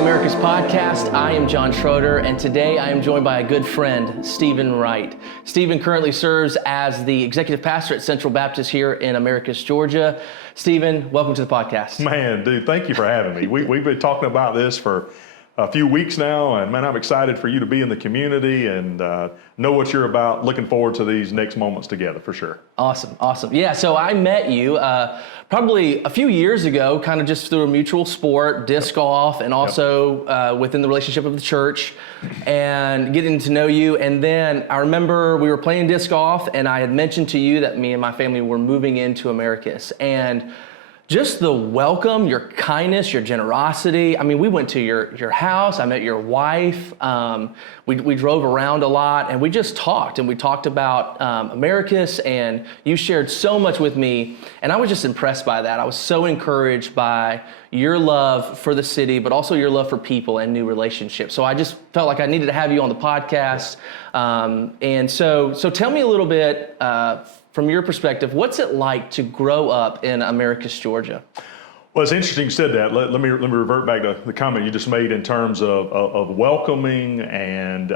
the Americus podcast. I am John Schroeder, and today I am joined by a good friend, Stephen Wright. Stephen currently serves as the executive pastor at Central Baptist here in Americus, Georgia. Stephen, welcome to the podcast. Man, dude, thank you for having me. We've been talking about this for a few weeks now, and man, I'm excited for you to be in the community and know what you're about. Looking forward to these next moments together for sure. Awesome. Yeah, so I met you probably a few years ago, kind of just through a mutual sport, disc golf, and also within the relationship of the church, and getting to know you. And then I remember we were playing disc golf, and I had mentioned to you that me and my family were moving into Americus. And just the welcome, your kindness, your generosity. I mean, we went to your house. I met your wife. We drove around a lot, and we just talked. And we talked about Americus, and you shared so much with me. And I was just impressed by that. I was so encouraged by your love for the city, but also your love for people and new relationships. So I just felt like I needed to have you on the podcast. And so tell me a little bit, from your perspective, what's it like to grow up in Americus, Georgia? Well, it's interesting you said that. Let me revert back to the comment you just made in terms of welcoming and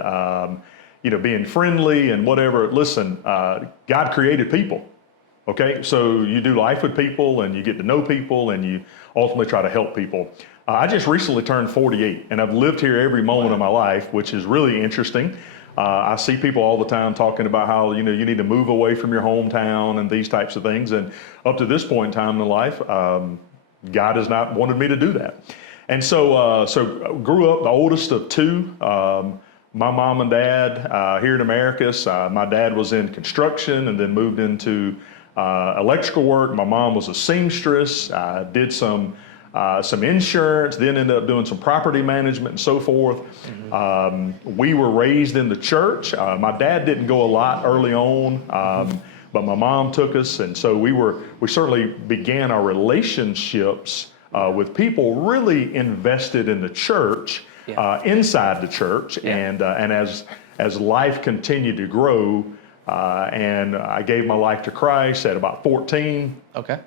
being friendly and whatever. Listen, God created people. Okay, so you do life with people and you get to know people and you ultimately try to help people. I just recently turned 48 and I've lived here every moment of my life, which is really interesting. I see people all the time talking about how, you need to move away from your hometown and these types of things. And up to this point in time in life, God has not wanted me to do that. And so grew up the oldest of two. My mom and dad here in Americus. My dad was in construction and then moved into electrical work. My mom was a seamstress. Did some insurance, then ended up doing some property management and so forth. We were raised in the church. My dad didn't go a lot early on, but my mom took us, and so we certainly began our relationships with people really invested in the church, inside the church, and as life continued to grow, and I gave my life to Christ at about 14. Okay.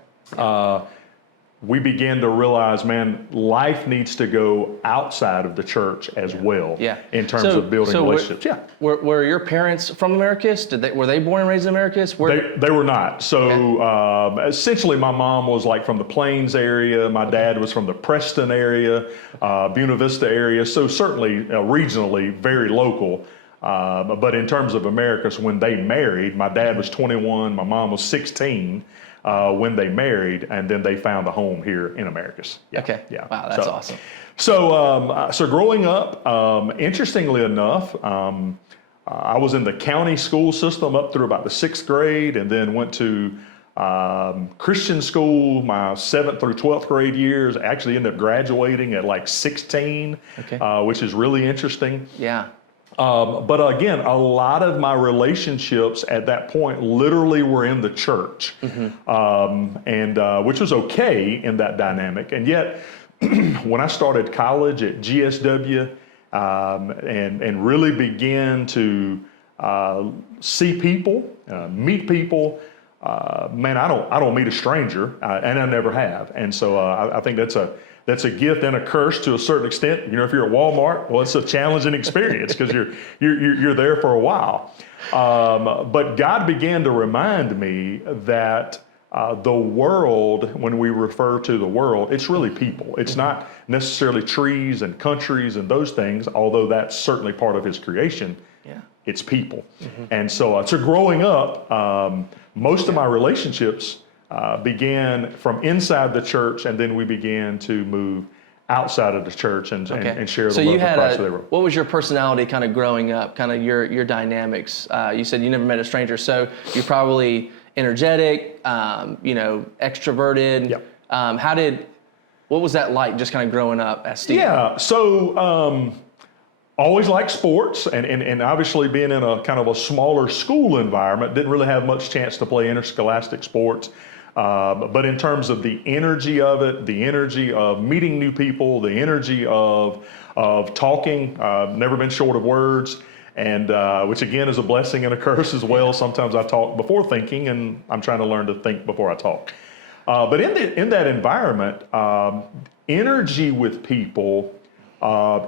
We began to realize, man, life needs to go outside of the church as well in terms of building relationships. Were your parents from Americus? Were they born and raised in Americus? They were not. So essentially my mom was like from the Plains area. My dad was from the Preston area, Buena Vista area. So certainly regionally very local. But in terms of Americus, when they married, my dad was 21, my mom was 16. When they married, and then they found a home here in Americus. Okay. Yeah. Wow, that's awesome. So growing up, interestingly enough, I was in the county school system up through about the 6th grade, and then went to Christian school my 7th through 12th grade years. Actually ended up graduating at like 16, which is really interesting. Yeah. But again, a lot of my relationships at that point literally were in the church, and which was okay in that dynamic. And yet, when I started college at GSW and really began to see people, meet people, man, I don't meet a stranger, and I never have. And so I think that's a gift and a curse to a certain extent. If you're at Walmart, well, it's a challenging experience because you're there for a while. But God began to remind me that the world, when we refer to the world, it's really people. It's not necessarily trees and countries and those things, although that's certainly part of His creation. Yeah. It's people. And so growing up, most of my relationships began from inside the church, and then we began to move outside of the church and share the love of Christ with everyone. What was your personality kind of growing up, kind of your dynamics? You said you never met a stranger, so you're probably energetic, extroverted. Yep. What was that like just kind of growing up as Steve? Yeah, so always liked sports, and obviously being in a kind of a smaller school environment, didn't really have much chance to play interscholastic sports. But in terms of the energy of it, the energy of meeting new people, the energy of talking, never been short of words, and which again is a blessing and a curse as well. Sometimes I talk before thinking, and I'm trying to learn to think before I talk. But in that environment, energy with people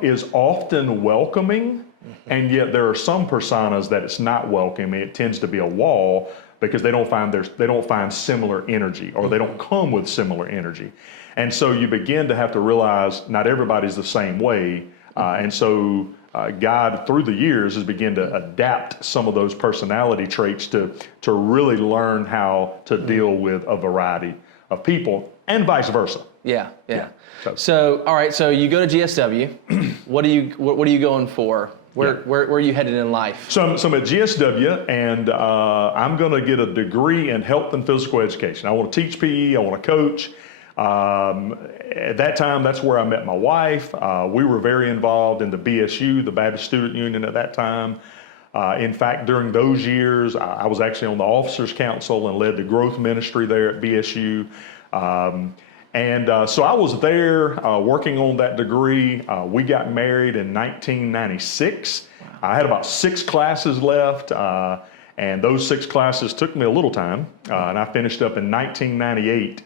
is often welcoming, and yet there are some personas that it's not welcoming. It tends to be a wall because they don't find similar energy, or they don't come with similar energy. And so you begin to have to realize not everybody's the same way. And so God, through the years, has begun to adapt some of those personality traits to really learn how to deal with a variety of people, and vice versa. Yeah. So, all right. So you go to GSW. What are you going for? Where are you headed in life? So I'm at GSW, and I'm going to get a degree in health and physical education. I want to teach PE. I want to coach. At that time, that's where I met my wife. We were very involved in the BSU, the Baptist Student Union, at that time. In fact, during those years, I was actually on the Officers Council and led the growth ministry there at BSU. So I was there working on that degree. We got married in 1996. Wow. I had about 6 classes left, and those 6 classes took me a little time. And I finished up in 1998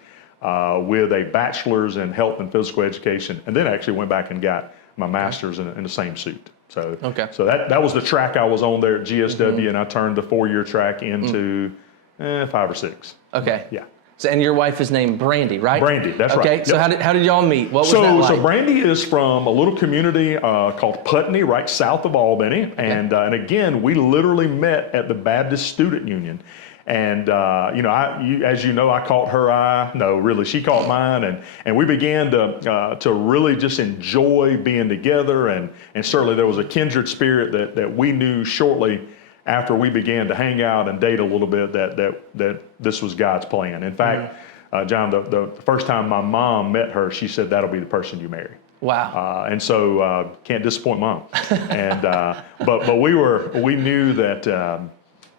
with a bachelor's in health and physical education, and then actually went back and got my master's in the same suit. So that was the track I was on there at GSW, and I turned the 4-year track into 5 or 6. Okay. Yeah. So, and your wife is named Brandy, right? Brandy, that's right. Okay, so how did y'all meet? What was that like? So Brandy is from a little community called Putney, right south of Albany. And again, we literally met at the Baptist Student Union. And, as you know, I caught her eye. No, really, she caught mine. And we began to really just enjoy being together. And certainly there was a kindred spirit that we knew shortly after we began to hang out and date a little bit that this was God's plan. In fact, John, the first time my mom met her, she said, "That'll be the person you marry." Wow. And so can't disappoint mom. And but we knew that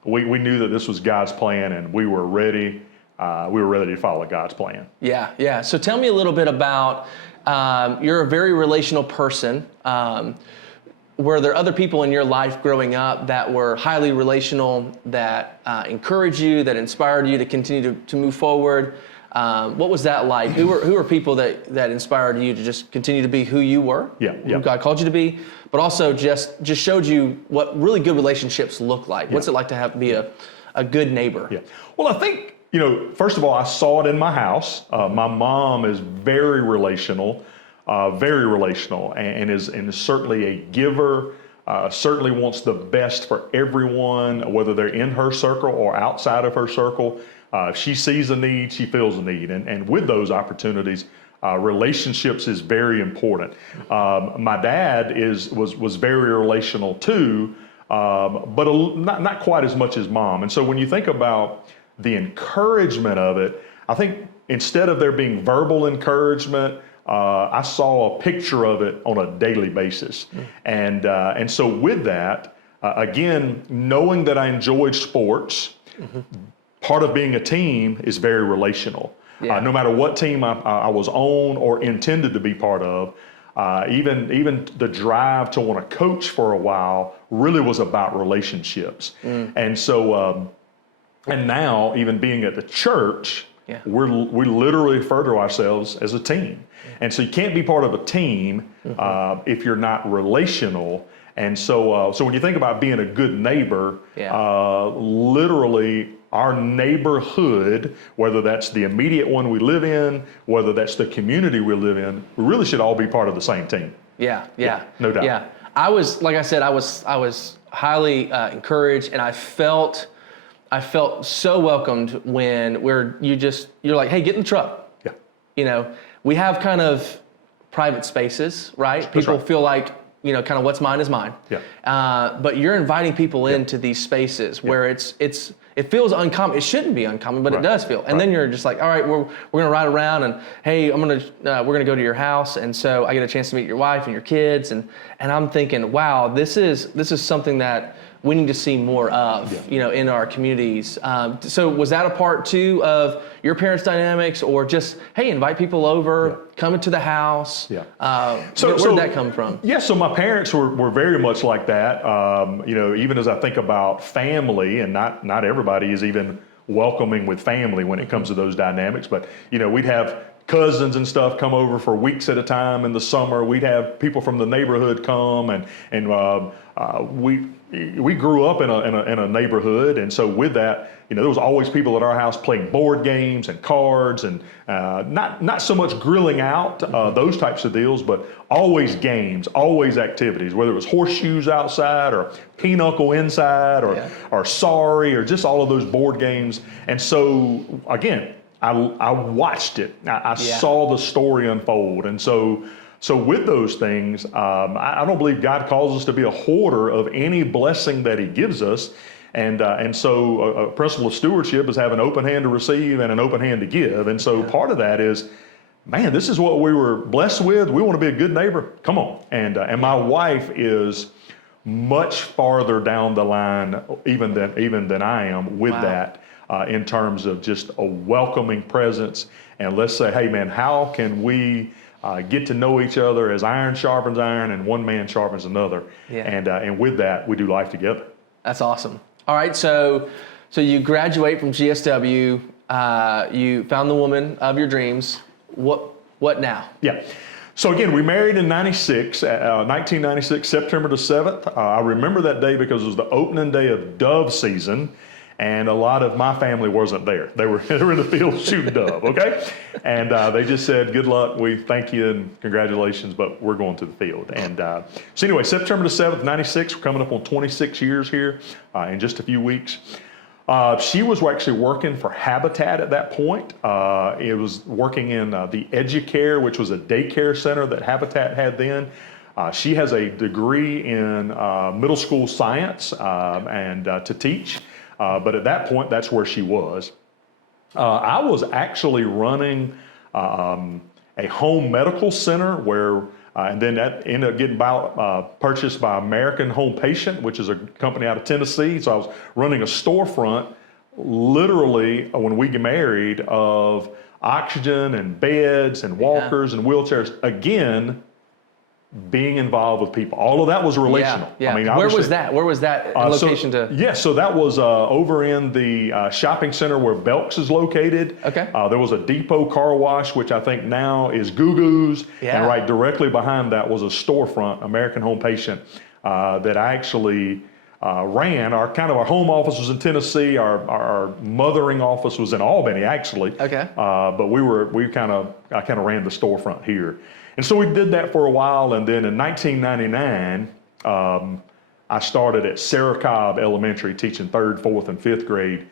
we knew that this was God's plan, and we were ready. We were ready to follow God's plan. Yeah. So tell me a little bit about you're a very relational person. Were there other people in your life growing up that were highly relational, that encouraged you, that inspired you to continue to move forward? What was that like? Who were people that inspired you to just continue to be who you were, who God called you to be, but also just showed you what really good relationships look like? What's it like to be a good neighbor? Yeah. Well, I think, first of all, I saw it in my house. My mom is very relational. And is certainly a giver, certainly wants the best for everyone, whether they're in her circle or outside of her circle. If she sees a need, she feels a need. And with those opportunities, relationships is very important. My dad was very relational too, but not quite as much as mom. And so when you think about the encouragement of it, I think instead of there being verbal encouragement, I saw a picture of it on a daily basis. And so with that, again, knowing that I enjoyed sports, part of being a team is very relational. No matter what team I was on or intended to be part of, even the drive to want to coach for a while really was about relationships. And so, and now even being at the church, we literally refer to ourselves as a team. And so you can't be part of a team if you're not relational. And so when you think about being a good neighbor, literally our neighborhood, whether that's the immediate one we live in, whether that's the community we live in, we really should all be part of the same team. Yeah, no doubt. Yeah, I was, like I said, I was highly encouraged, and I felt so welcomed when you're like, hey, get in the truck. We have kind of private spaces, right? People feel like, kind of what's mine is mine. But you're inviting people into these spaces where it feels uncommon. It shouldn't be uncommon, but it does feel. And then you're just like, all right, we're gonna ride around, and hey, we're gonna go to your house, and so I get a chance to meet your wife and your kids, and I'm thinking, wow, this is something that we need to see more of, in our communities. So was that a part too of your parents' dynamics, or just, hey, invite people over, come into the house? Where did that come from? So my parents were very much like that. Even as I think about family, and not everybody is even welcoming with family when it comes to those dynamics, but we'd have cousins and stuff come over for weeks at a time in the summer. We'd have people from the neighborhood come, and we grew up in a neighborhood, and so with that, there was always people at our house playing board games and cards, and not so much grilling out, those types of deals, but always games, always activities, whether it was horseshoes outside or pinochle inside or sorry, or just all of those board games. And so again, I watched it. I saw the story unfold. And so with those things, I don't believe God calls us to be a hoarder of any blessing that he gives us. And so a principle of stewardship is have an open hand to receive and an open hand to give. And so part of that is, man, this is what we were blessed with. We want to be a good neighbor. Come on. And my wife is much farther down the line even than I am with that. In terms of just a welcoming presence, and let's say, hey man, how can we get to know each other as iron sharpens iron and one man sharpens another, and with that we do life together. That's awesome. All right, so you graduate from GSW, you found the woman of your dreams. What now? Yeah. So again, we married in 1996, September the 7th. I remember that day because it was the opening day of dove season. And a lot of my family wasn't there. They were in the field shooting dove, okay? And they just said, good luck, we thank you and congratulations, but we're going to the field. And so anyway, September the 7th, 96, we're coming up on 26 years here in just a few weeks. She was actually working for Habitat at that point. It was working in the Educare, which was a daycare center that Habitat had then. She has a degree in middle school science and to teach. But at that point, that's where she was. I was actually running a home medical center where, and then that ended up getting purchased by American Home Patient, which is a company out of Tennessee. So I was running a storefront, literally, when we get married, of oxygen and beds and walkers and wheelchairs. Again, being involved with people. All of that was relational. Yeah. I mean, where was that location so that was over in the shopping center where Belk's is located. Okay. There was a Depot car wash, which I think now is Goo-Goo's. Yeah. And right directly behind that was a storefront, American Home Patient, that I actually ran. Our home office was in Tennessee. Our mothering office was in Albany, actually. Okay. But I kind of ran the storefront here. And so we did that for a while, and then in 1999, I started at Sarah Cobb Elementary teaching 3rd, 4th, and 5th grade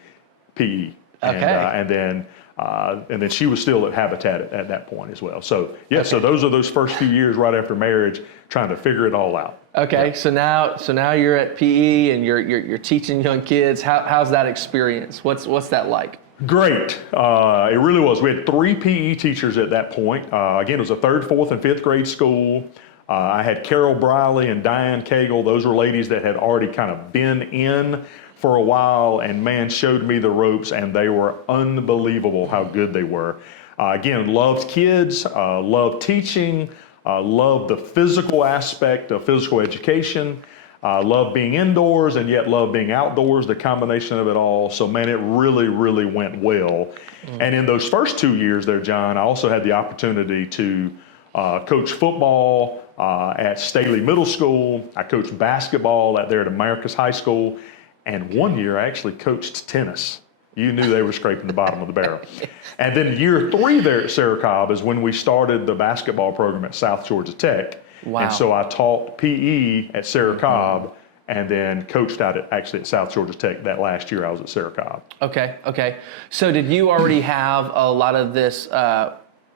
PE. Okay. And then she was still at Habitat at that point as well. So so those are those first few years right after marriage, trying to figure it all out. Okay, yeah. So now you're at PE and you're teaching young kids. How's that experience? What's that like? Great. It really was. We had 3 PE teachers at that point. Again, it was a 3rd, 4th, and 5th grade school. I had Carol Briley and Diane Cagle. Those were ladies that had already kind of been in for a while and, man, showed me the ropes, and they were unbelievable how good they were. Again, loved kids, loved teaching, loved the physical aspect of physical education. Love being indoors and yet love being outdoors, the combination of it all. So, man, it really, really went well. And in those first 2 years there, John, I also had the opportunity to coach football at Staley Middle School. I coached basketball at Americus High School. And 1 year I actually coached tennis. You knew they were scraping the bottom of the barrel. And then year 3 there at Sarah Cobb is when we started the basketball program at South Georgia Tech. Wow. And so I taught PE at Sarah Cobb and then coached out at South Georgia Tech that last year I was at Sarah Cobb. Okay. So did you already have a lot of this,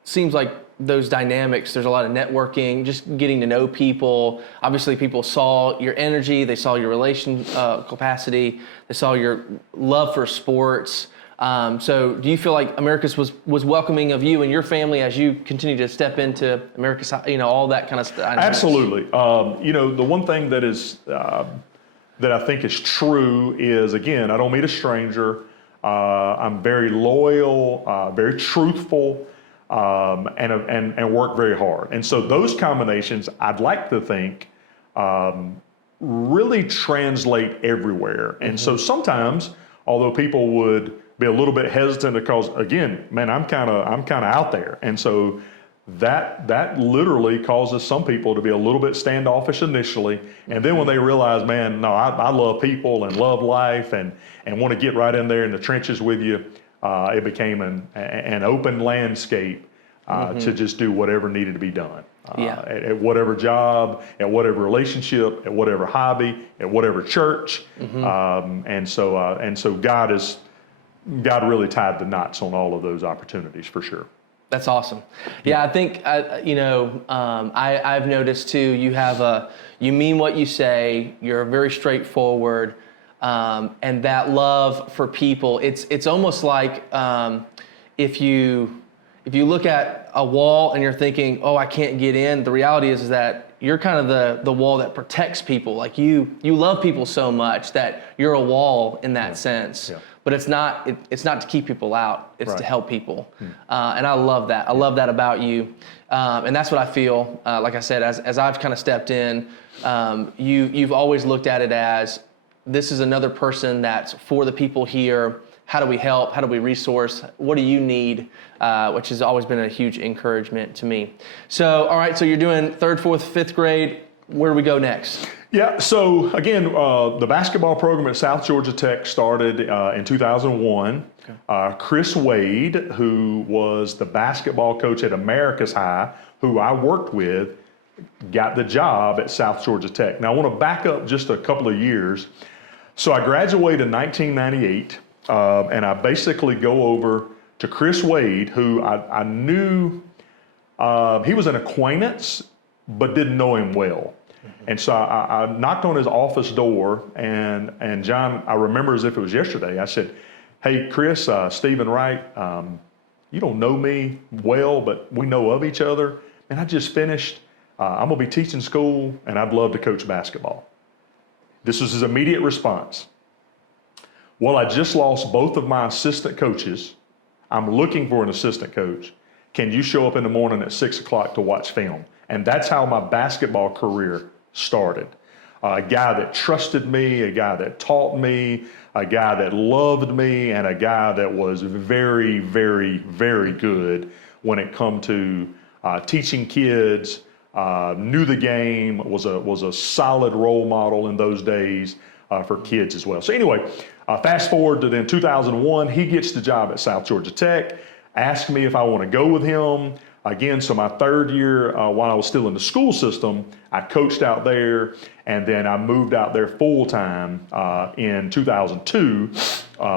seems like those dynamics, there's a lot of networking, just getting to know people. Obviously people saw your energy, they saw your relation capacity, they saw your love for sports. So do you feel like Americus was welcoming of you and your family as you continue to step into Americus, all that kind of stuff? Absolutely. The one thing that is that I think is true is, again, I don't meet a stranger. I'm very loyal, very truthful, and work very hard. And so those combinations, I'd like to think, really translate everywhere. And so sometimes, although people would be a little bit hesitant because, again, man, I'm kind of out there. And so that literally causes some people to be a little bit standoffish initially. And then when they realize, man, no, I love people and love life and want to get right in there in the trenches with you, it became an open landscape to just do whatever needed to be done. At whatever job, at whatever relationship, at whatever hobby, at whatever church. And so God really tied the knots on all of those opportunities for sure. That's awesome. Yeah, I think, I've noticed too, you mean what you say, you're very straightforward, and that love for people, it's almost like if you look at a wall and you're thinking, oh, I can't get in, the reality is that you're kind of the wall that protects people. Like you love people so much that you're a wall in that sense. Yeah. But it's not to keep people out. It's to help people. And I love that. I love that about you. And that's what I feel. Like I said, as I've kind of stepped in, you've always looked at it as, this is another person that's for the people here. How do we help? How do we resource? What do you need? Which has always been a huge encouragement to me. So, all right, so you're doing 3rd, 4th, 5th grade. Where do we go next? Yeah, so again, the basketball program at South Georgia Tech started in 2001. Okay. Chris Wade, who was the basketball coach at Americus High, who I worked with, got the job at South Georgia Tech. Now, I want to back up just a couple of years. So I graduated in 1998, and I basically go over to Chris Wade, who I knew he was an acquaintance, but didn't know him well. And so I knocked on his office door, and John, I remember as if it was yesterday, I said, hey, Chris, Stephen Wright, you don't know me well, but we know of each other. And I just finished, I'm going to be teaching school, and I'd love to coach basketball. This was his immediate response. Well, I just lost both of my assistant coaches. I'm looking for an assistant coach. Can you show up in the morning at 6 o'clock to watch film? And that's how my basketball career started. A guy that trusted me, a guy that taught me, a guy that loved me, and a guy that was very, very, very good when it come to teaching kids, knew the game, was a solid role model in those days for kids as well. So anyway, fast forward to then 2001, he gets the job at South Georgia Tech, asked me if I want to go with him. Again, so my 3rd year, while I was still in the school system, I coached out there, and then I moved out there full-time in 2002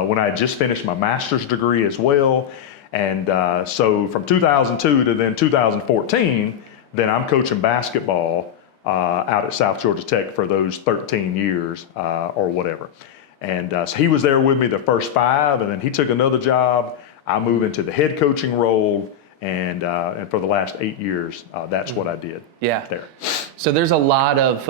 when I had just finished my master's degree as well. And so from 2002 to then 2014, then I'm coaching basketball out at South Georgia Tech for those 13 years or whatever. And so he was there with me the first 5, and then he took another job. I moved into the head coaching role. And for the last 8 years, that's what I did. Yeah. There. So there's a lot of,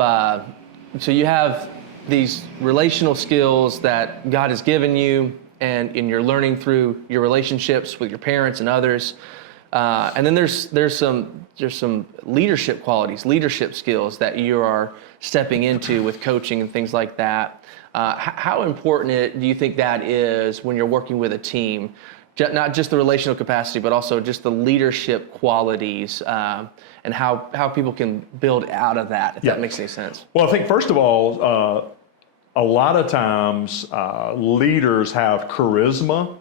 so you have these relational skills that God has given you, and you're learning through your relationships with your parents and others. And then there's some leadership qualities, leadership skills that you are stepping into with coaching and things like that. How important do you think that is when you're working with a team? Not just the relational capacity, but also just the leadership qualities and how people can build out of that, if that makes any sense. Well, I think, first of all, a lot of times leaders have charisma,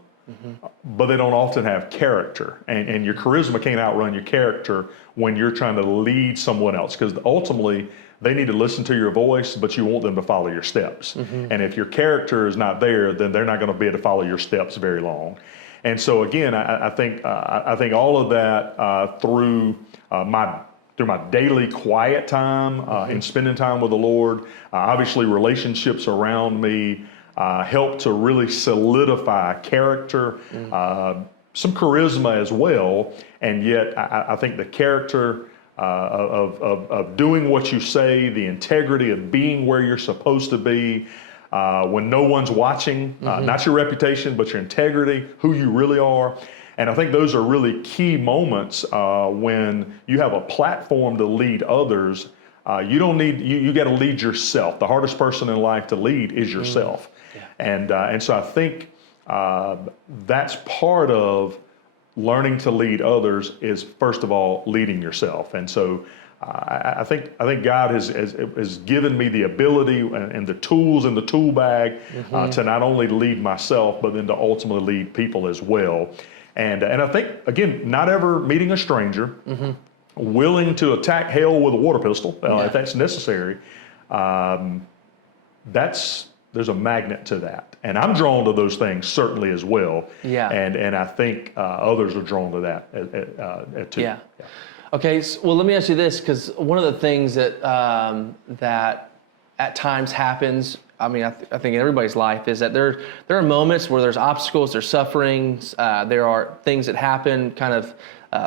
but they don't often have character. And your charisma can't outrun your character when you're trying to lead someone else, because ultimately they need to listen to your voice, but you want them to follow your steps. And if your character is not there, then they're not going to be able to follow your steps very long. And so again, I think all of that through my daily quiet time and spending time with the Lord, obviously relationships around me help to really solidify character, some charisma as well, and yet I think the character of doing what you say, the integrity of being where you're supposed to be. When no one's watching, not your reputation, but your integrity, who you really are. And I think those are really key moments when you have a platform to lead others. You got to lead yourself. The hardest person in life to lead is yourself. And so I think that's part of learning to lead others is, first of all, leading yourself. And so I think God has given me the ability and the tools in the tool bag to not only lead myself, but then to ultimately lead people as well. And I think, again, not ever meeting a stranger, willing to attack hell with a water pistol if that's necessary. There's a magnet to that, and I'm drawn to those things certainly as well. Yeah. And I think others are drawn to that too. Yeah. Okay. Well, let me ask you this, because one of the things that that at times happens, I mean, I think in everybody's life, is that there are moments where there's obstacles, there's sufferings, there are things that happen, kind of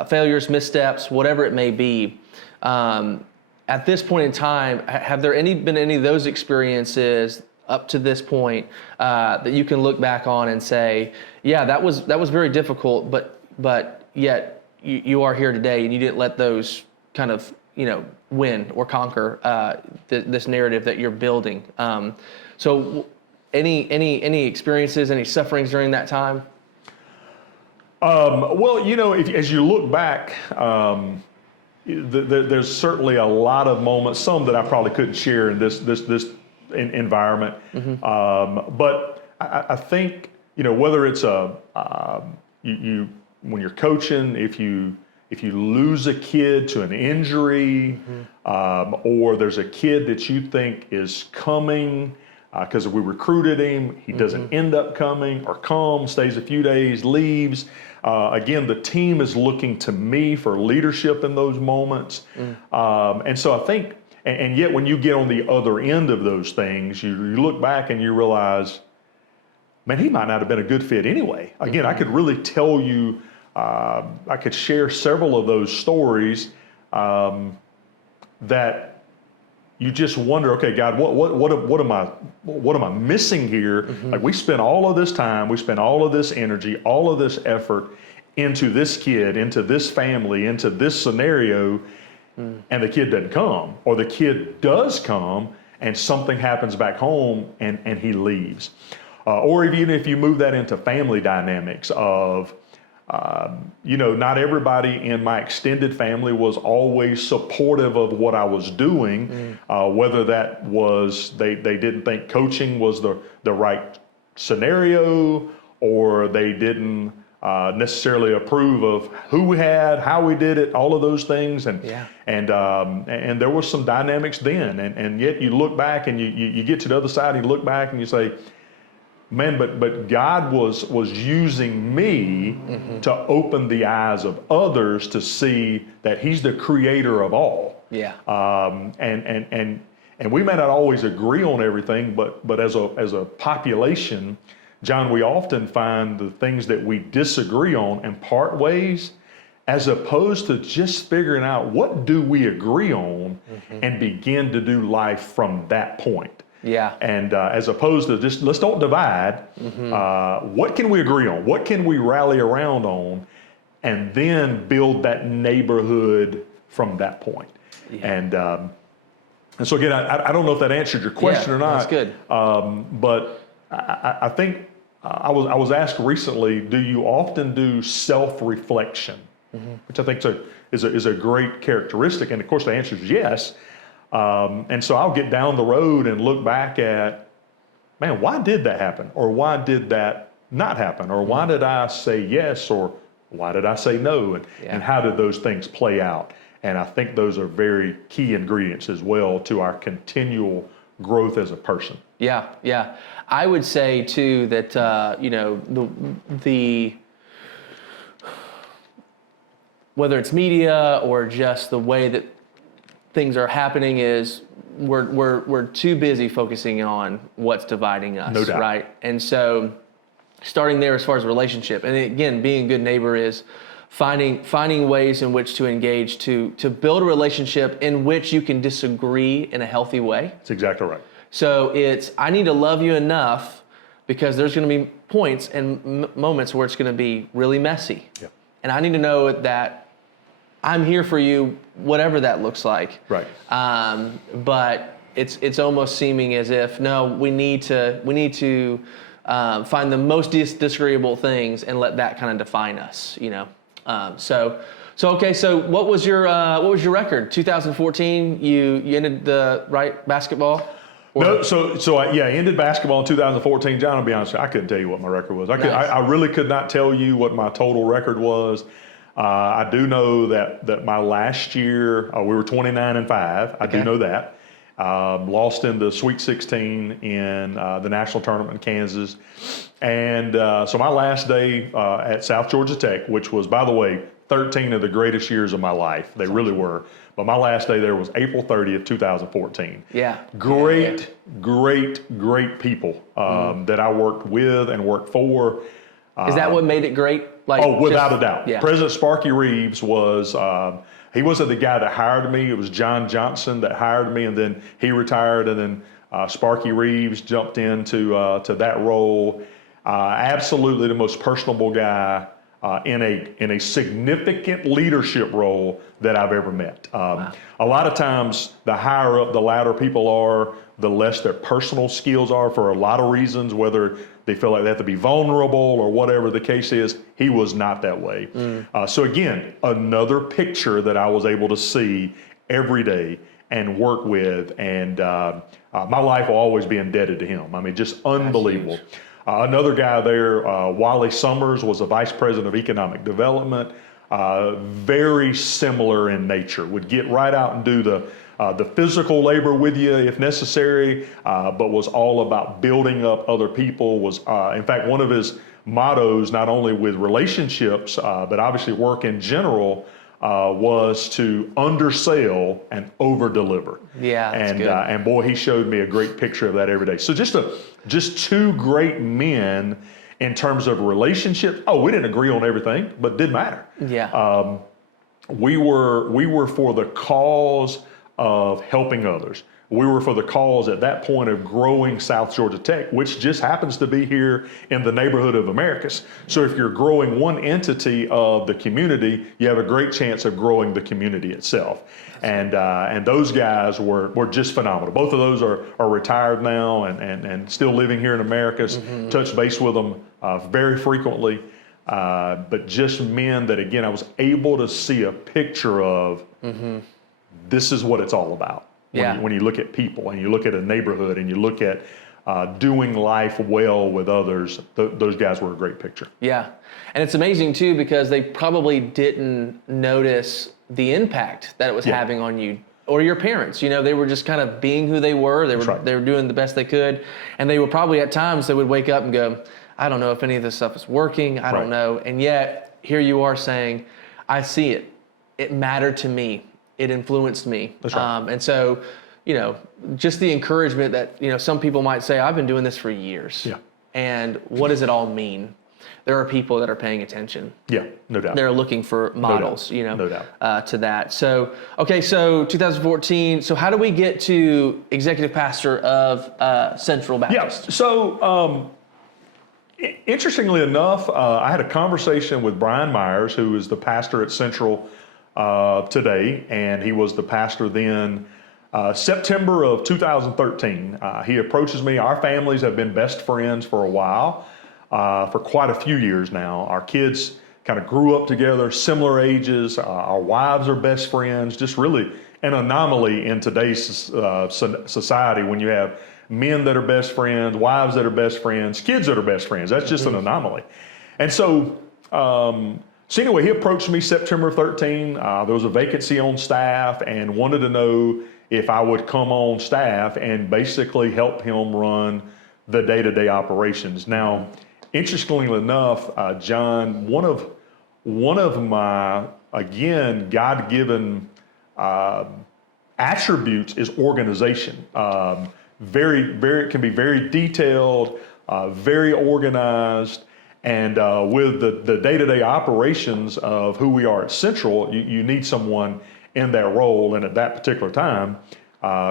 failures, missteps, whatever it may be. At this point in time, have there been any of those experiences up to this point that you can look back on and say, yeah, that was very difficult, but yet you are here today, and you didn't let those kind of win or conquer this narrative that you're building. So any experiences, any sufferings during that time? Well, as you look back, there's certainly a lot of moments, some that I probably couldn't share in this environment. But I think, whether it's when you're coaching, if you lose a kid to an injury, or there's a kid that you think is coming because we recruited him, he doesn't end up coming, or comes, stays a few days, leaves. Again, the team is looking to me for leadership in those moments. And so I think, and yet when you get on the other end of those things, you look back and you realize, man, he might not have been a good fit anyway. Again, I could really tell you, I could share several of those stories that you just wonder, okay, God, what am I missing here? Like, we spent all of this time, we spent all of this energy, all of this effort into this kid, into this family, into this scenario, and the kid doesn't come, or the kid does come and something happens back home and he leaves. Or even if you move that into family dynamics of, not everybody in my extended family was always supportive of what I was doing, whether that was they didn't think coaching was the right scenario, or they didn't necessarily approve of who we had, how we did it, all of those things. And there was some dynamics then. And yet you look back and you get to the other side and you look back and you say, man, but God was using me to open the eyes of others to see that He's the creator of all. Yeah. And we may not always agree on everything, but as a population, John, we often find the things that we disagree on and part ways, as opposed to just figuring out what do we agree on and begin to do life from that point. Yeah. And as opposed to just, let's don't divide. What can we agree on? What can we rally around on? And then build that neighborhood from that point. Yeah. And so again, I don't know if that answered your question or not. That's good. But I think I was asked recently, do you often do self-reflection? Which I think is a great characteristic. And of course the answer is yes. And so I'll get down the road and look back at, man, why did that happen? Or why did that not happen? Or why did I say yes? Or why did I say no? And how did those things play out? And I think those are very key ingredients as well to our continual growth as a person. Yeah, yeah. I would say too that, the whether it's media or just the way that things are happening is we're too busy focusing on what's dividing us, no doubt. Right? And so starting there as far as a relationship, and again, being a good neighbor is finding ways in which to engage to build a relationship in which you can disagree in a healthy way. That's exactly right. So I need to love you enough, because there's going to be points and moments where it's going to be really messy. Yeah. And I need to know that I'm here for you, whatever that looks like. Right. But it's almost seeming as if, no, we need to find the most disagreeable things and let that kind of define us, So okay, so what was your record? 2014, you ended the Wright basketball? No, I ended basketball in 2014. John, I'll be honest with you, I couldn't tell you what my record was. I really could not tell you what my total record was. I do know that my last year, we were 29-5. I do know that. Lost in the Sweet 16 in the national tournament in Kansas. And so my last day at South Georgia Tech, which was, by the way, 13 of the greatest years of my life. They really were. But my last day there was April 30th, 2014. Yeah. Great people that I worked with and worked for. Is that what made it great? Without a doubt. Yeah. President Sparky Reeves was, he wasn't the guy that hired me. It was John Johnson that hired me, and then he retired, and then Sparky Reeves jumped into to that role. Absolutely the most personable guy in a significant leadership role that I've ever met. Wow. A lot of times, the higher up the ladder people are, the less their personal skills are for a lot of reasons, whether they feel like they have to be vulnerable or whatever the case is. He was not that way. So again, another picture that I was able to see every day and work with, and my life will always be indebted to him. I mean, just unbelievable. Another guy there, Wally Summers, was a vice president of economic development. Very similar in nature. Would get right out and do the physical labor with you if necessary, but was all about building up other people. Was in fact one of his mottos, not only with relationships, but obviously work in general, was to undersell and over-deliver. Yeah, that's good. And boy, he showed me a great picture of that every day. So just two great men in terms of relationships. We didn't agree on everything, but it didn't matter. Yeah. We were for the cause of helping others. We were for the cause at that point of growing South Georgia Tech, which just happens to be here in the neighborhood of Americus. So if you're growing one entity of the community, you have a great chance of growing the community itself. And those guys were just phenomenal. Both of those are retired now and still living here in Americus. Touch base with them very frequently. But just men that, again, I was able to see a picture of this is what it's all about. When you look at people and you look at a neighborhood and you look at doing life well with others, those guys were a great picture. Yeah. And it's amazing too, because they probably didn't notice the impact that it was having on you or your parents. They were just kind of being who they were. They were doing the best they could. And they were probably at times they would wake up and go, I don't know if any of this stuff is working. I don't know. And yet here you are saying, I see it. It mattered to me. It influenced me. That's right. And so, just the encouragement that, some people might say, I've been doing this for years. Yeah. And what does it all mean? There are people that are paying attention. Yeah, no doubt. They're looking for models, No doubt. To that. So, okay, so 2014, so how do we get to executive pastor of Central Baptist? Yeah, so interestingly enough, I had a conversation with Brian Myers, who is the pastor at Central today, and he was the pastor then. September of 2013, he approaches me. Our families have been best friends for a while, for quite a few years now. Our kids kind of grew up together, similar ages. Our wives are best friends. Just really an anomaly in today's society when you have men that are best friends, wives that are best friends, kids that are best friends. That's just an anomaly. And so, so anyway, he approached me September 13. There was a vacancy on staff and wanted to know if I would come on staff and basically help him run the day-to-day operations. Now, interestingly enough, John, one of my, again, God-given attributes is organization. It can be very detailed, very organized. And with the day-to-day operations of who we are at Central, you need someone in that role. And at that particular time,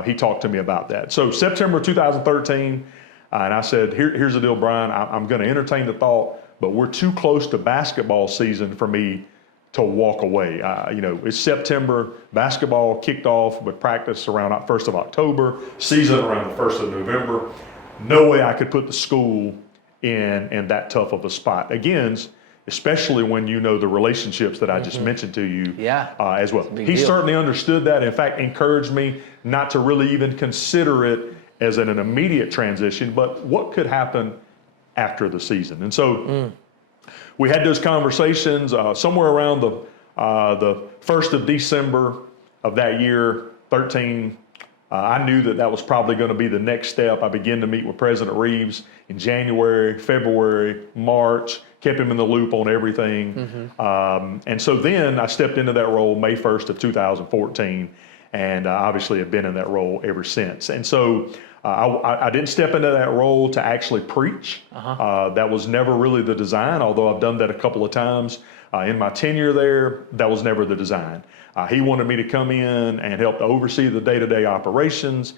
he talked to me about that. So September 2013, and I said, here's the deal, Brian. I'm going to entertain the thought, but we're too close to basketball season for me to walk away. It's September. Basketball kicked off with practice around 1st of October, season around the 1st of November. No way I could put the school in that tough of a spot. Again, especially when you know the relationships that I just mentioned to you as well. He certainly understood that. In fact, encouraged me not to really even consider it as an immediate transition, but what could happen after the season. And so we had those conversations somewhere around the 1st of December of that year, 13. I knew that was probably going to be the next step. I began to meet with President Reeves in January, February, March, kept him in the loop on everything. And so then I stepped into that role May 1st of 2014, and obviously have been in that role ever since. And so I didn't step into that role to actually preach. That was never really the design, although I've done that a couple of times in my tenure there. That was never the design. He wanted me to come in and help to oversee the day-to-day operations,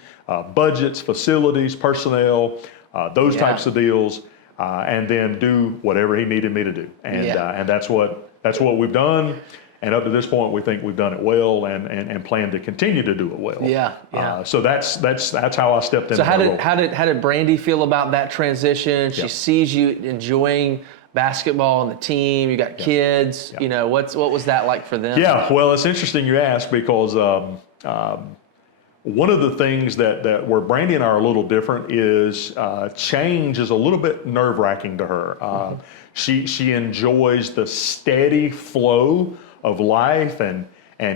budgets, facilities, personnel, those types of deals, and then do whatever he needed me to do. And that's what we've done. And up to this point, we think we've done it well, and plan to continue to do it well. So that's how I stepped into that role. How did Brandy feel about that transition? She sees you enjoying basketball and the team. You got kids. You know, what was that like for them? Yeah, well, it's interesting you ask, because one of the things that where Brandy and I are a little different is change is a little bit nerve-wracking to her. She enjoys the steady flow of life, and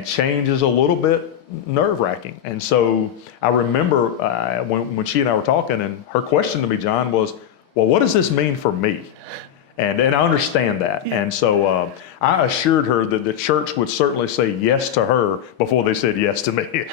change is a little bit nerve-wracking. And so I remember when she and I were talking, and her question to me, John, was, well, what does this mean for me? And I understand that. And so I assured her that the church would certainly say yes to her before they said yes to me.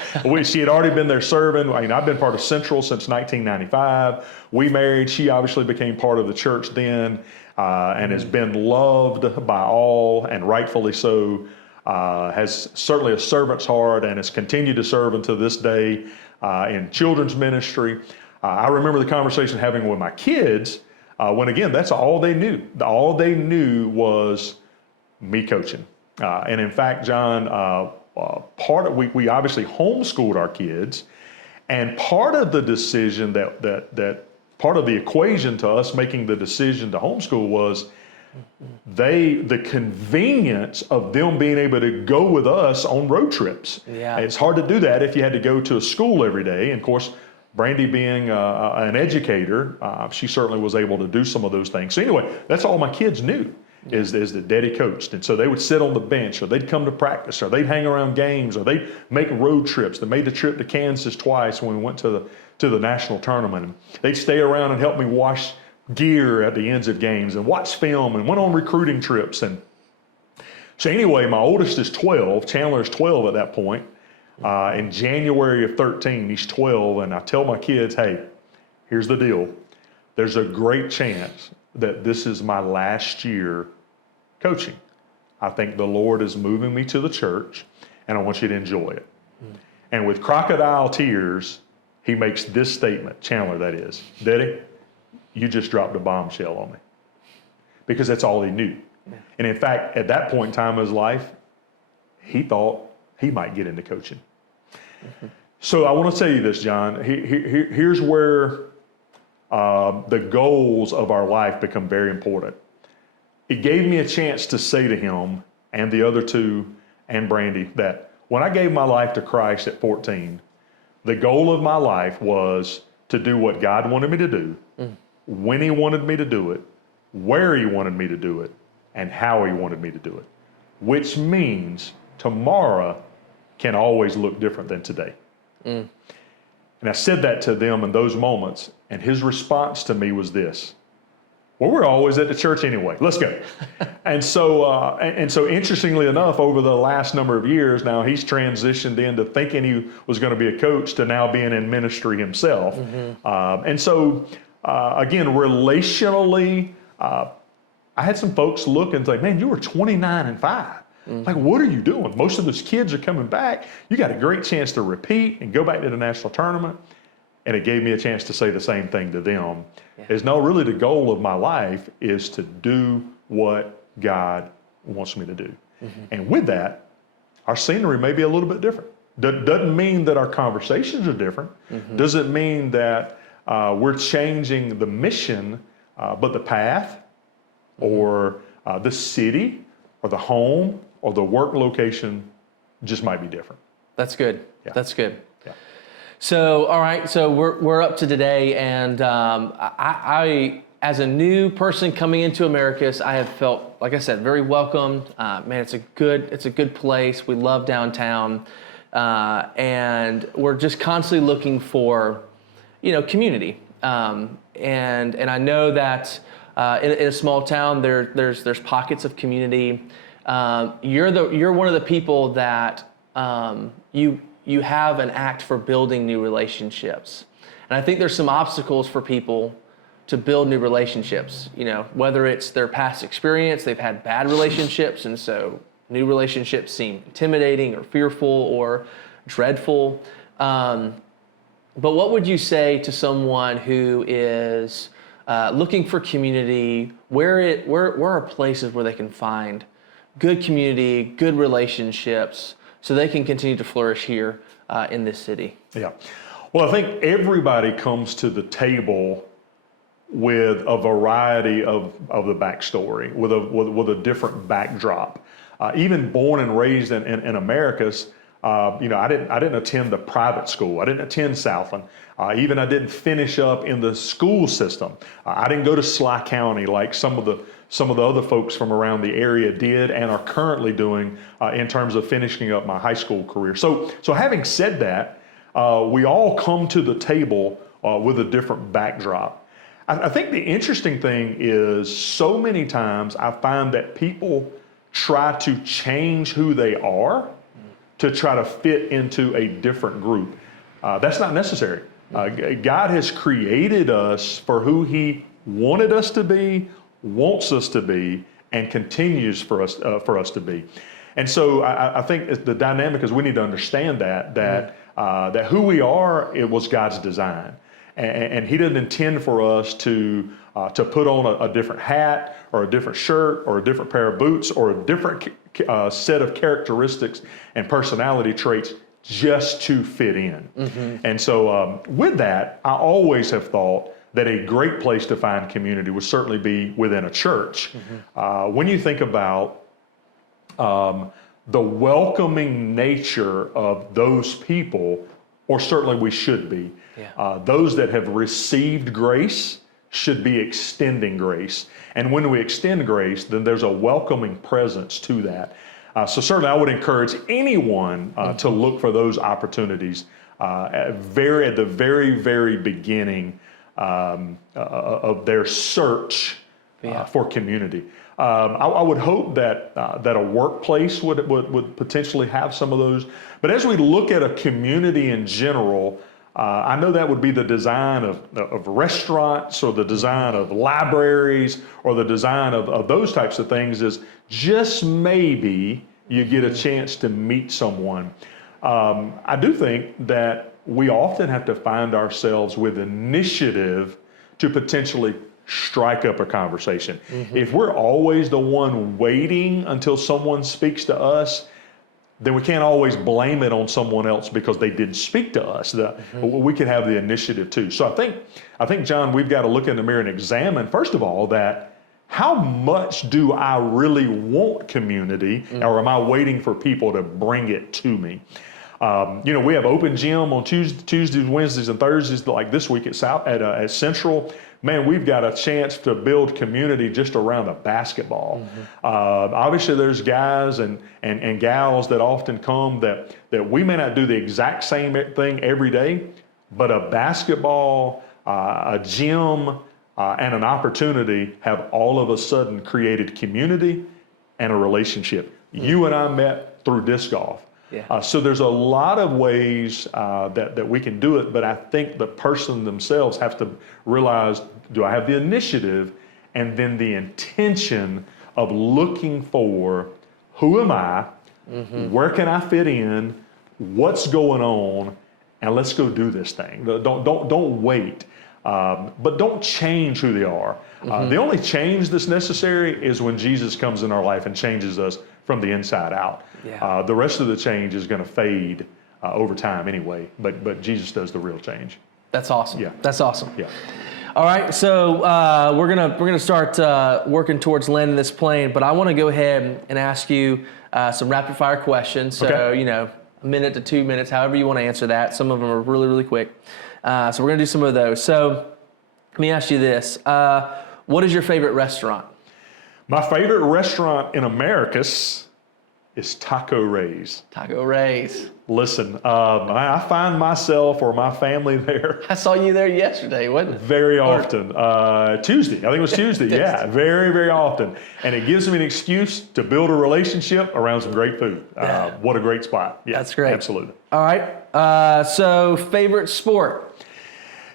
She had already been there serving. I mean, I've been part of Central since 1995. We married. She obviously became part of the church then, and has been loved by all, and rightfully so. Has certainly a servant's heart, and has continued to serve until this day in children's ministry. I remember the conversation having with my kids, when again, that's all they knew. All they knew was me coaching. And in fact, John, we obviously homeschooled our kids, and part of the decision that part of the equation to us making the decision to homeschool was the convenience of them being able to go with us on road trips. It's hard to do that if you had to go to a school every day. And of course, Brandy being an educator, she certainly was able to do some of those things. So anyway, that's all my kids knew, is that Daddy coached. And so they would sit on the bench, or they'd come to practice, or they'd hang around games, or they'd make road trips. They made the trip to Kansas twice when we went to the national tournament. And they'd stay around and help me wash gear at the ends of games, and watch film, and went on recruiting trips. And so anyway, my oldest is 12. Chandler is 12 at that point. In January of 13, he's 12, and I tell my kids, hey, here's the deal. There's a great chance that this is my last year coaching. I think the Lord is moving me to the church, and I want you to enjoy it. And with crocodile tears, he makes this statement, Chandler, that is, Daddy, you just dropped a bombshell on me. Because that's all he knew. And in fact, at that point in time in his life, he thought he might get into coaching. So I want to tell you this, John. Here's where the goals of our life become very important. It gave me a chance to say to him and the other two and Brandy that when I gave my life to Christ at 14, the goal of my life was to do what God wanted me to do, when he wanted me to do it, where he wanted me to do it, and how he wanted me to do it, which means tomorrow can always look different than today. And I said that to them in those moments, and his response to me was this: well, we're always at the church anyway. Let's go. And so interestingly enough, over the last number of years now, he's transitioned into thinking he was going to be a coach to now being in ministry himself. And so, again, relationally, I had some folks look and say, man, you were 29-5. Like, what are you doing? Most of those kids are coming back. You got a great chance to repeat and go back to the national tournament. And it gave me a chance to say the same thing to them. Is no, really the goal of my life is to do what God wants me to do. And with that, our scenery may be a little bit different. Doesn't mean that our conversations are different. Doesn't mean that we're changing the mission but the path or the city or the home or the work location just might be different. That's good. Yeah. That's good. Yeah. So, all right. So we're up to today, and I, as a new person coming into Americus, I have felt, like I said, very welcomed. Man, it's a good place. We love downtown, and we're just constantly looking for, community. And I know that in a small town, there's pockets of community. You're one of the people that you have an act for building new relationships, and I think there's some obstacles for people to build new relationships. Whether it's their past experience, they've had bad relationships, and so new relationships seem intimidating or fearful or dreadful. But what would you say to someone who is looking for community? Where are places where they can find good community, good relationships, so they can continue to flourish here in this city? Yeah. Well, I think everybody comes to the table with a variety of the backstory, with a different backdrop. Even born and raised in Americus, I didn't attend the private school. I didn't attend Southland. I didn't finish up in the school system. I didn't go to Sly County like some of the other folks from around the area did and are currently doing in terms of finishing up my high school career. So having said that, we all come to the table with a different backdrop. I think the interesting thing is so many times I find that people try to change who they are to try to fit into a different group. That's not necessary. God has created us for who He wanted us to be, wants us to be, and continues for us to be. And so I think the dynamic is we need to understand that who we are, it was God's design. And He didn't intend for us to put on a different hat or a different shirt or a different pair of boots or a different set of characteristics and personality traits just to fit in. Mm-hmm. And so with that, I always have thought that a great place to find community would certainly be within a church. Mm-hmm. When you think about the welcoming nature of those people, or certainly we should be, those that have received grace should be extending grace. And when we extend grace, then there's a welcoming presence to that. So certainly I would encourage anyone to look for those opportunities at the very, very beginning of their search for community. I would hope that a workplace would potentially have some of those. But as we look at a community in general, I know that would be the design of restaurants or the design of libraries or the design of those types of things, is just maybe you get a chance to meet someone. I do think that we often have to find ourselves with initiative to potentially strike up a conversation. Mm-hmm. If we're always the one waiting until someone speaks to us, then we can't always blame it on someone else because they didn't speak to us. We can have the initiative too. So I think, John, we've got to look in the mirror and examine, first of all, that how much do I really want community, or am I waiting for people to bring it to me? We have open gym on Tuesdays, Wednesdays, and Thursdays. Like this week at Central, man, we've got a chance to build community just around a basketball. Mm-hmm. Obviously, there's guys and gals that often come that we may not do the exact same thing every day, but a basketball, a gym, and an opportunity have all of a sudden created community and a relationship. Mm-hmm. You and I met through disc golf. Yeah. So there's a lot of ways that we can do it, but I think the person themselves have to realize, do I have the initiative and then the intention of looking for who am I, where can I fit in, what's going on, and let's go do this thing. Don't wait, but don't change who they are. The only change that's necessary is when Jesus comes in our life and changes us from the inside out. Yeah. The rest of the change is going to fade over time anyway, but Jesus does the real change. That's awesome. Yeah. That's awesome. Yeah. All right, so we're gonna start working towards landing this plane, but I want to go ahead and ask you some rapid fire questions. So Okay. A minute to 2 minutes, however you want to answer that. Some of them are really, really quick. So we're gonna do some of those. So let me ask you this: what is your favorite restaurant? My favorite restaurant in Americus is Taco Ray's. Taco Ray's. Listen, I find myself or my family there I saw you there yesterday, wasn't it? very often. Tuesday, I think it was Tuesday. Tuesday. Yeah, very, very often. And it gives me an excuse to build a relationship around some great food. What a great spot. Yeah, That's great. Absolutely. All right. So favorite sport?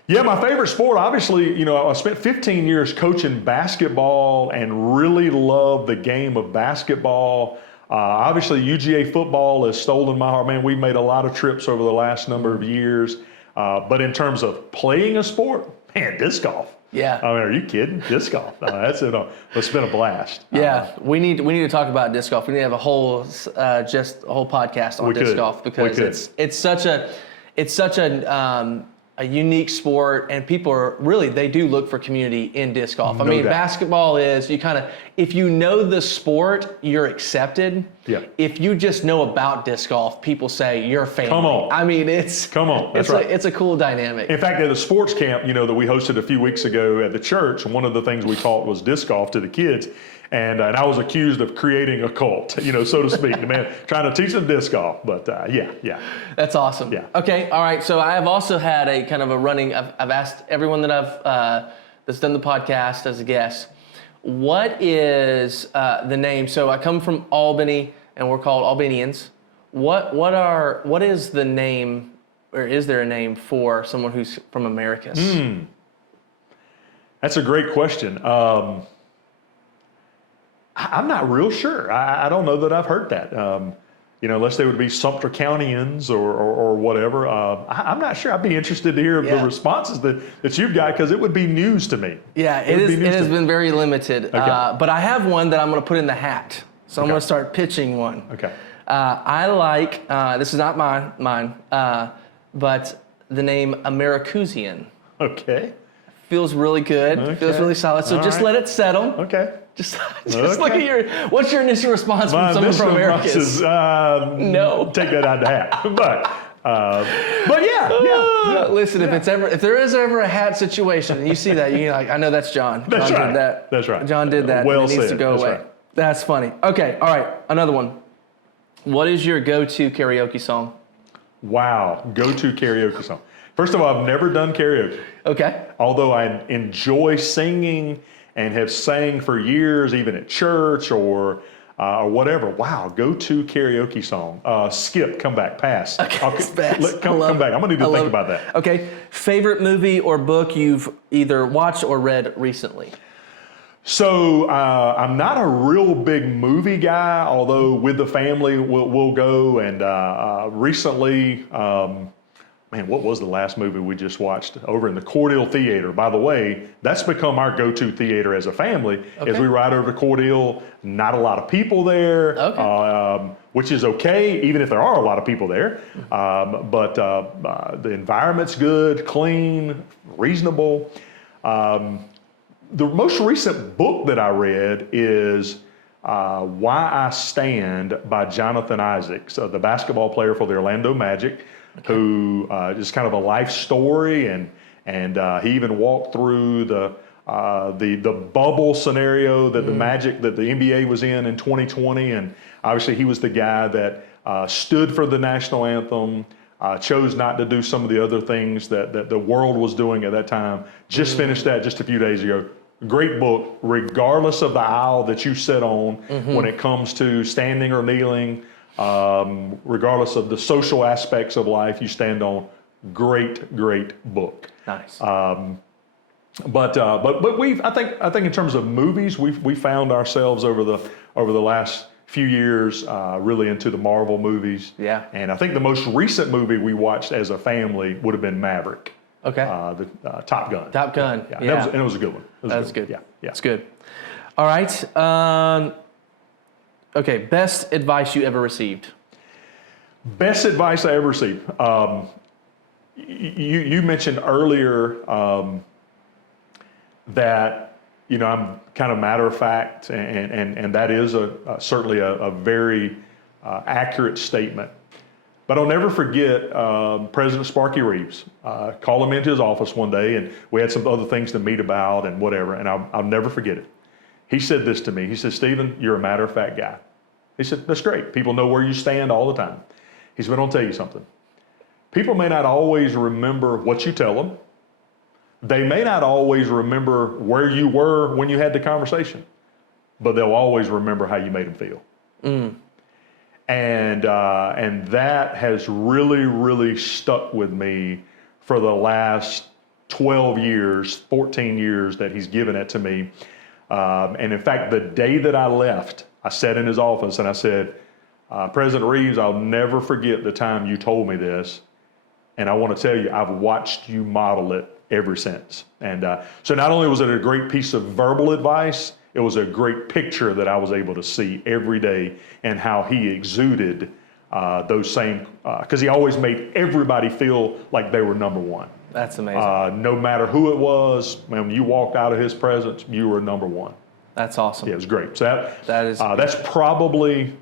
Yeah, my favorite sport, obviously, I spent 15 years coaching basketball and really love the game of basketball. Obviously, UGA football has stolen my heart. Man, we've made a lot of trips over the last number of years. But in terms of playing a sport, man, disc golf. Yeah. I mean, are you kidding? Disc golf. That's it. It's been a blast. Yeah, we need to talk about disc golf. We need to have a whole podcast on disc golf because it's such a unique sport, and people are they do look for community in disc golf. No I mean, doubt. basketball is if you know the sport, you're accepted. Yeah. If you just know about disc golf, people say you're family. Come on. I mean, Come on. That's right. It's a cool dynamic. In fact, at a sports camp, that we hosted a few weeks ago at the church, one of the things we taught was disc golf to the kids. And I was accused of creating a cult, so to speak. Man, trying to teach them disc golf. But yeah. That's awesome. Yeah. Okay. All right. So I have also had a kind of a running. I've asked everyone that that's done the podcast as a guest, what is the name? So I come from Albany, and we're called Albanians. What is the name, or is there a name for someone who's from Americus? That's a great question. I'm not real sure. I don't know that I've heard that. Unless they would be Sumter Countyans or whatever. I'm not sure. I'd be interested to hear the responses that you've got, because it would be news to me. Yeah, it has been very limited. Okay. But I have one that I'm going to put in the hat. So I'm going to start pitching one. Okay. I like, this is not mine, but the name Americusian. Okay. Feels really good. Okay. Feels really solid. So All just right. let it settle. Okay. Just look at what's your initial response My from someone initial from Americus? response is, No. Take that out of the hat. But yeah. Listen, if there is ever a hat situation and you see that, you're like, I know that's John. That's John right. did that. That's right. John did that. Well and it needs to said. go That's away. right. That's funny. Okay. All right. Another one. What is your go-to karaoke song? Wow. Go-to karaoke song. First of all, I've never done karaoke. Okay. Although I enjoy singing and have sang for years, even at church or whatever. Wow, go-to karaoke song. Skip, come back, pass. Okay, pass. Come back. I'm gonna need to think about that. Okay, favorite movie or book you've either watched or read recently? So I'm not a real big movie guy, although with the family we'll go. And recently, man, what was the last movie we just watched over in the Cordell Theater? By the way, that's become our go-to theater as a family. As we ride over to Cordell, not a lot of people there, which is okay, even if there are a lot of people there. But the environment's good, clean, reasonable. The most recent book that I read is Why I Stand by Jonathan Isaacs, the basketball player for the Orlando Magic. Who is kind of a life story, and he even walked through the bubble scenario that the Magic, that the NBA was in 2020, and obviously he was the guy that stood for the national anthem, chose not to do some of the other things that the world was doing at that time. Just finished that just a few days ago. Great book, regardless of the aisle that you sit on when it comes to standing or kneeling. Regardless of the social aspects of life you stand on, great book. Nice. But I think in terms of movies, we found ourselves over the last few years really into the Marvel movies. Yeah. And I think the most recent movie we watched as a family would have been Maverick. Okay. The Top Gun. Top Gun. Yeah. And it was a good one. That's good. Yeah. That's good. All right. Okay, best advice you ever received? Best advice I ever received. You mentioned earlier that, I'm kind of matter of fact, and that is certainly a very accurate statement. But I'll never forget President Sparky Reeves. Called him into his office one day, and we had some other things to meet about and whatever, and I'll never forget it. He said this to me. He said, "Stephen, you're a matter of fact guy." He said, "That's great. People know where you stand all the time." He said, "But I'll tell you something. People may not always remember what you tell them. They may not always remember where you were when you had the conversation, but they'll always remember how you made them feel." And that has really, really stuck with me for the last 12 years, 14 years that he's given it to me. And in fact, the day that I left, I sat in his office and I said, "President Reeves, I'll never forget the time you told me this. And I want to tell you, I've watched you model it ever since." And so not only was it a great piece of verbal advice, it was a great picture that I was able to see every day and how he exuded those same, because he always made everybody feel like they were number one. That's amazing. No matter who it was, when you walked out of his presence, you were number one. That's awesome. Yeah, it was great. So that's probably,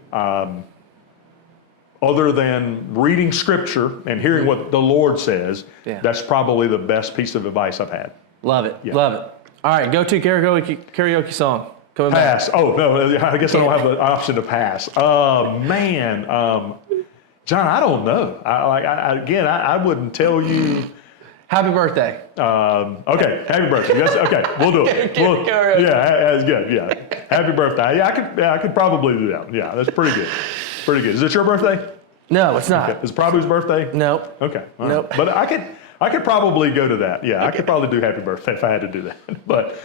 other than reading scripture and hearing what the Lord says, that's probably the best piece of advice I've had. Love it. Yeah. Love it. All right, go to karaoke song. Coming pass. Back. Oh, no, I guess I don't have the option to pass. Man, John, I don't know. I wouldn't tell you. Happy birthday. Okay, happy birthday. Okay, we'll do it. Yeah, that's good. Yeah, happy birthday. Yeah, I could probably do that. Yeah, that's pretty good. Pretty good. Is it your birthday? No, it's not. Okay. Is it Prabhu's birthday? No. Okay. Nope. But I could probably go to that. Yeah, I could probably do happy birthday if I had to do that. But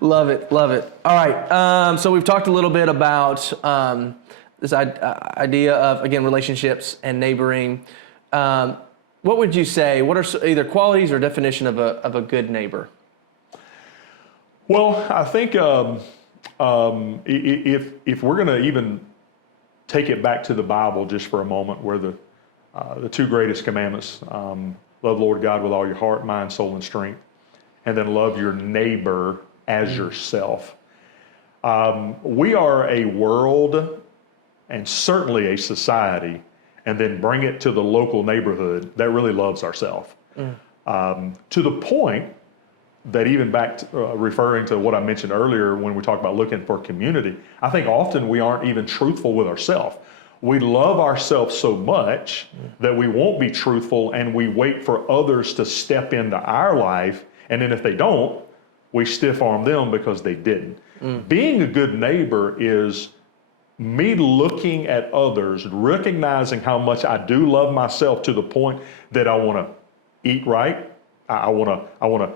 love it. All right. So we've talked a little bit about this idea of, again, relationships and neighboring. What would you say? What are either qualities or definition of a good neighbor? Well, I think if we're going to even take it back to the Bible just for a moment, where the two greatest commandments, love the Lord God with all your heart, mind, soul, and strength, and then love your neighbor as yourself. We are a world and certainly a society, and then bring it to the local neighborhood that really loves ourselves. To the point that even back to, referring to what I mentioned earlier when we talked about looking for community, I think often we aren't even truthful with ourselves. We love ourselves so much that we won't be truthful, and we wait for others to step into our life, and then if they don't, we stiff arm them because they didn't. Being a good neighbor is me looking at others, recognizing how much I do love myself to the point that I want to eat right. I want to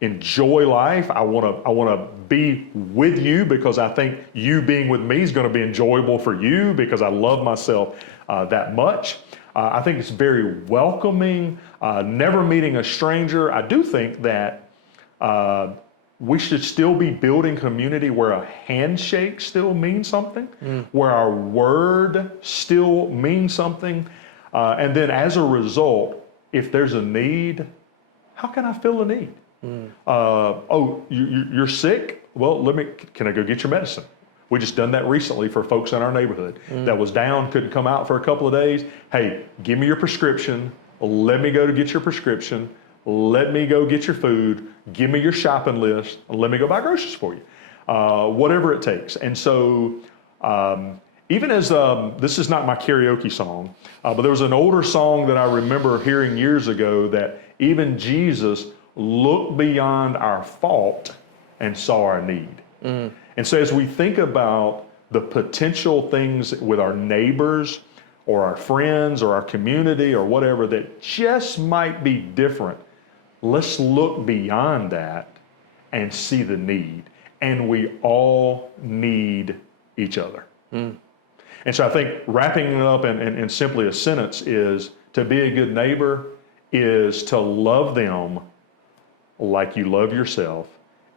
enjoy life. I want to be with you because I think you being with me is going to be enjoyable for you because I love myself that much. I think it's very welcoming. Never meeting a stranger. I do think that we should still be building community where a handshake still means something, where our word still means something. And then as a result, if there's a need, how can I fill a need? You're sick? Well, can I go get your medicine? We just done that recently for folks in our neighborhood that was down, couldn't come out for a couple of days. Hey, give me your prescription. Let me go to get your prescription. Let me go get your food. Give me your shopping list. Let me go buy groceries for you. Whatever it takes. And so even as, this is not my karaoke song, but there was an older song that I remember hearing years ago that even Jesus looked beyond our fault and saw our need. And so as we think about the potential things with our neighbors or our friends or our community or whatever that just might be different, let's look beyond that and see the need. And we all need each other. And so I think wrapping it up in simply a sentence is to be a good neighbor is to love them like you love yourself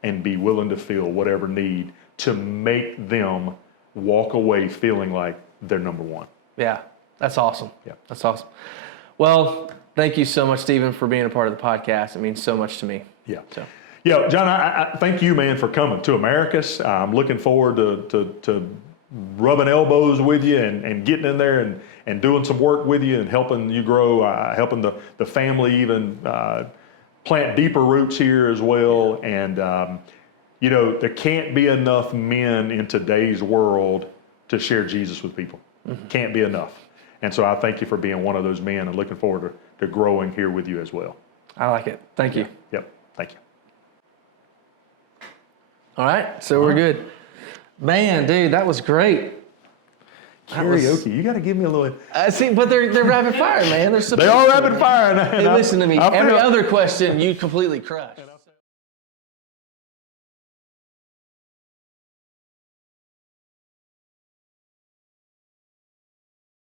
and be willing to feel whatever need to make them walk away feeling like they're number one. Yeah, that's awesome. Yeah. That's awesome. Well, thank you so much, Stephen, for being a part of the podcast. It means so much to me. Yeah. So. Yeah, John, I thank you, man, for coming to Americus. I'm looking forward to rubbing elbows with you and getting in there and doing some work with you and helping you grow, helping the family even plant deeper roots here as well. And, there can't be enough men in today's world to share Jesus with people. Can't be enough. And so I thank you for being one of those men and looking forward to growing here with you as well. I like it. Thank you. Yep. Thank you. All right, so we're good. Man, dude, that was great. Karaoke. You got to give me a little. See, but they're rapid fire, man. They are rapid fire. Hey, listen to me. Every other question, you completely crushed.